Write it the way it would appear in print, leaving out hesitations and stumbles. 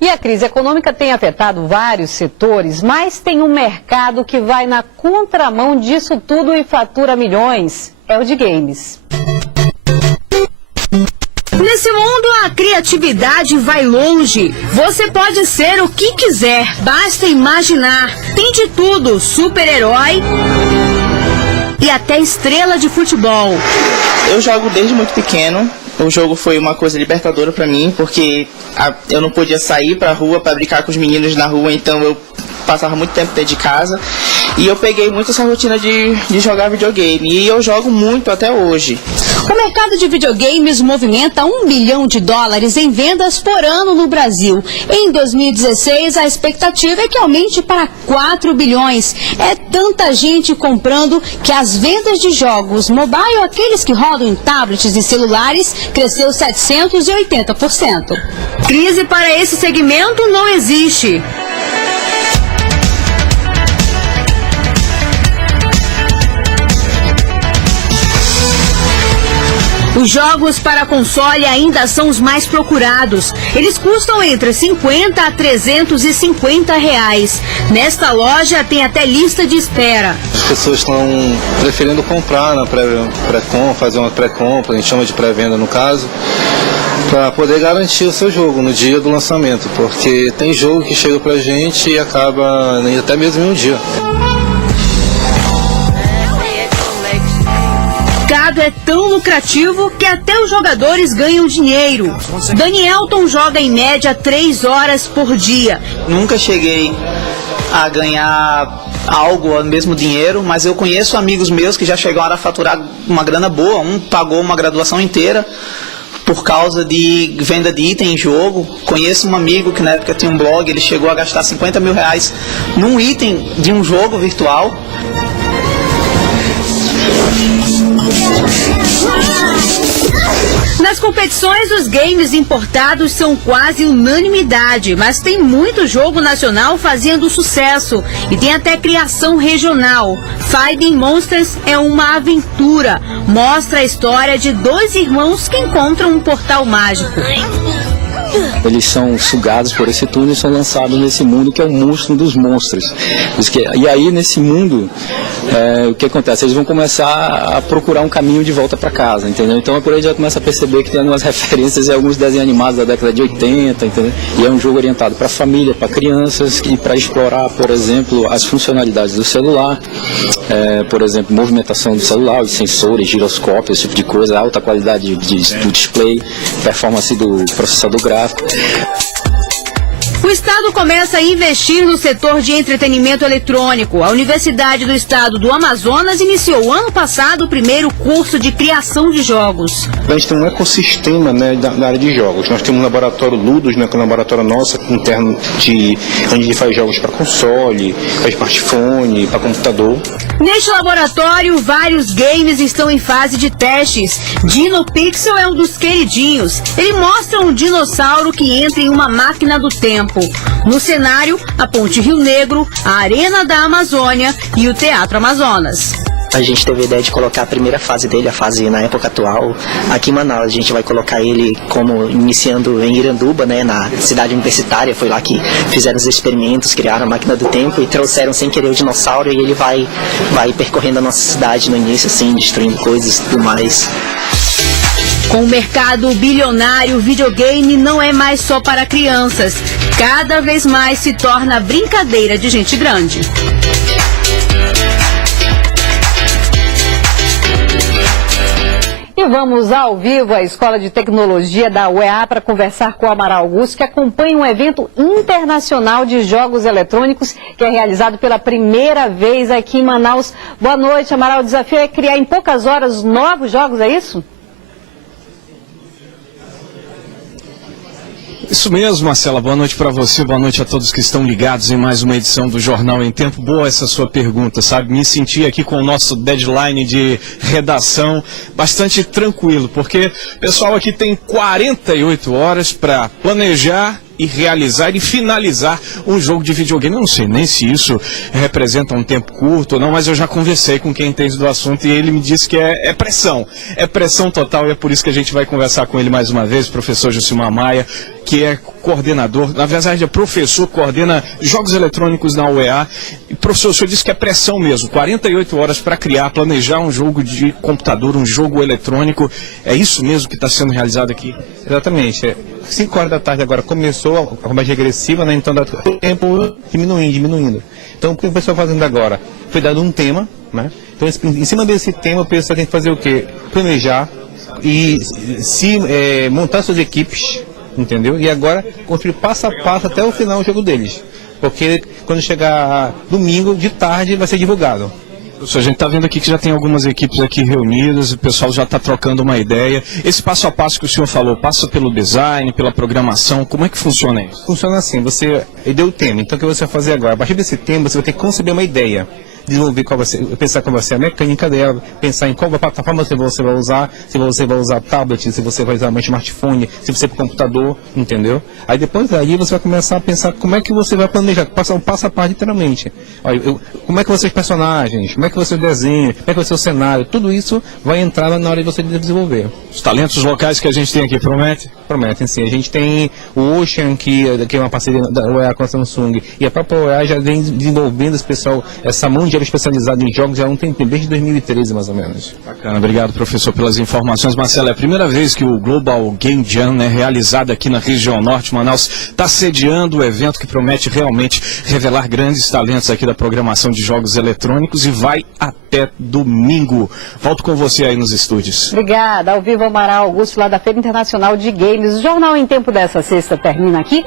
E a crise econômica tem afetado vários setores, mas tem um mercado que vai na contramão disso tudo e fatura milhões. É o de games. Nesse mundo, a criatividade vai longe. Você pode ser o que quiser, basta imaginar. Tem de tudo, super-herói e até estrela de futebol. Eu jogo desde muito pequeno. O jogo foi uma coisa libertadora pra mim, porque eu não podia sair pra rua pra brincar com os meninos na rua, então eu passava muito tempo dentro de casa. E eu peguei muito essa rotina de jogar videogame, e eu jogo muito até hoje. O mercado de videogames movimenta $1 bilhão em vendas por ano no Brasil. Em 2016, a expectativa é que aumente para 4 bilhões. É tanta gente comprando que as vendas de jogos mobile, aqueles que rodam em tablets e celulares, cresceu 780%. Crise para esse segmento não existe. Os jogos para console ainda são os mais procurados. Eles custam entre R$50 a R$350. Nesta loja tem até lista de espera. As pessoas estão preferindo comprar na pré-compra, fazer uma pré-compra, a gente chama de pré-venda no caso, para poder garantir o seu jogo no dia do lançamento, porque tem jogo que chega pra gente e acaba até mesmo em um dia. O mercado é tão lucrativo que até os jogadores ganham dinheiro. Danielton joga em média 3 horas por dia. Nunca cheguei a ganhar algo, o mesmo dinheiro, mas eu conheço amigos meus que já chegaram a faturar uma grana boa. Um pagou uma graduação inteira por causa de venda de item em jogo. Conheço um amigo que na época tinha um blog, ele chegou a gastar R$50 mil num item de um jogo virtual. Nas competições, os games importados são quase unanimidade, mas tem muito jogo nacional fazendo sucesso e tem até criação regional. Fighting Monsters é uma aventura, mostra a história de 2 irmãos que encontram um portal mágico. Eles são sugados por esse túnel e são lançados nesse mundo que é o monstro dos monstros. E aí, nesse mundo, o que acontece? Eles vão começar a procurar um caminho de volta para casa, entendeu? Então, por aí já começa a perceber que tem algumas referências em alguns desenhos animados da década de 80, entendeu? E é um jogo orientado para família, para crianças, e para explorar, por exemplo, as funcionalidades do celular, por exemplo, movimentação do celular, os sensores, giroscópio, esse tipo de coisa, alta qualidade do display, performance do processador gráfico. O Estado começa a investir no setor de entretenimento eletrônico. A Universidade do Estado do Amazonas iniciou ano passado o primeiro curso de criação de jogos. A gente tem um ecossistema, né, da área de jogos. Nós temos um laboratório Ludus, né, que é um laboratório nosso interno onde a gente faz jogos para console, para smartphone, para computador. Neste laboratório, vários games estão em fase de testes. Dino Pixel é um dos queridinhos. Ele mostra um dinossauro que entra em uma máquina do tempo. No cenário, a Ponte Rio Negro, a Arena da Amazônia e o Teatro Amazonas. A gente teve a ideia de colocar a primeira fase dele, a fase na época atual, aqui em Manaus. A gente vai colocar ele como iniciando em Iranduba, né, na cidade universitária. Foi lá que fizeram os experimentos, criaram a máquina do tempo e trouxeram sem querer o dinossauro, e ele vai percorrendo a nossa cidade no início, assim, destruindo coisas e tudo mais. Com o mercado bilionário, o videogame não é mais só para crianças. Cada vez mais se torna brincadeira de gente grande. E vamos ao vivo à Escola de Tecnologia da UEA para conversar com o Amaral Augusto, que acompanha um evento internacional de jogos eletrônicos que é realizado pela primeira vez aqui em Manaus. Boa noite, Amaral. O desafio é criar em poucas horas novos jogos, é isso? Isso mesmo, Marcela. Boa noite para você, boa noite a todos que estão ligados em mais uma edição do Jornal em Tempo. Boa essa sua pergunta, sabe? Me senti aqui com o nosso deadline de redação bastante tranquilo, porque o pessoal aqui tem 48 horas para planejar e realizar e finalizar um jogo de videogame. Eu não sei nem se isso representa um tempo curto ou não, mas eu já conversei com quem entende do assunto e ele me disse que é pressão total, e é por isso que a gente vai conversar com ele mais uma vez, o professor Josimar Maia, que é coordenador, na verdade é professor, coordena jogos eletrônicos na UEA. E, professor, o senhor disse que é pressão mesmo, 48 horas para criar, planejar um jogo de computador, um jogo eletrônico. É isso mesmo que está sendo realizado aqui? Exatamente. 5 horas da tarde agora começou a forma regressiva, né? Então dá tempo diminuindo. Então o que o pessoal está fazendo agora? Foi dado um tema, né? Então em cima desse tema o pessoal tem que fazer o quê? Planejar e montar suas equipes, entendeu? E agora construir passo a passo até o final do jogo deles. Porque quando chegar domingo, de tarde, vai ser divulgado. A gente está vendo aqui que já tem algumas equipes aqui reunidas, o pessoal já está trocando uma ideia. Esse passo a passo que o senhor falou, passa pelo design, pela programação, como é que funciona isso? Funciona assim, você deu o tema, então o que você vai fazer agora? A partir desse tema, você vai ter que conceber uma ideia. Desenvolver pensar qual vai ser a mecânica dela, pensar em qual plataforma você vai usar, se você vai usar tablet, se você vai usar um smartphone, se você vai para computador, entendeu? Aí depois daí você vai começar a pensar como é que você vai planejar, passar um passo a passo literalmente. Como é que vão ser os personagens, como é que vai ser o desenho, como é que vai ser o cenário, tudo isso vai entrar na hora de você desenvolver. Os talentos locais que a gente tem aqui, promete? Prometem, sim. A gente tem o Ocean, que é uma parceria da UEA com a Samsung, e a própria UEA já vem desenvolvendo esse pessoal, essa mão de especializado em jogos já há um tempo, desde 2013 mais ou menos. Bacana, obrigado professor pelas informações. Marcelo, é a primeira vez que o Global Game Jam, realizado aqui na região norte, Manaus, está sediando o evento que promete realmente revelar grandes talentos aqui da programação de jogos eletrônicos e vai até domingo. Volto com você aí nos estúdios. Obrigada, ao vivo Amaral Augusto lá da Feira Internacional de Games. O Jornal em Tempo dessa sexta termina aqui.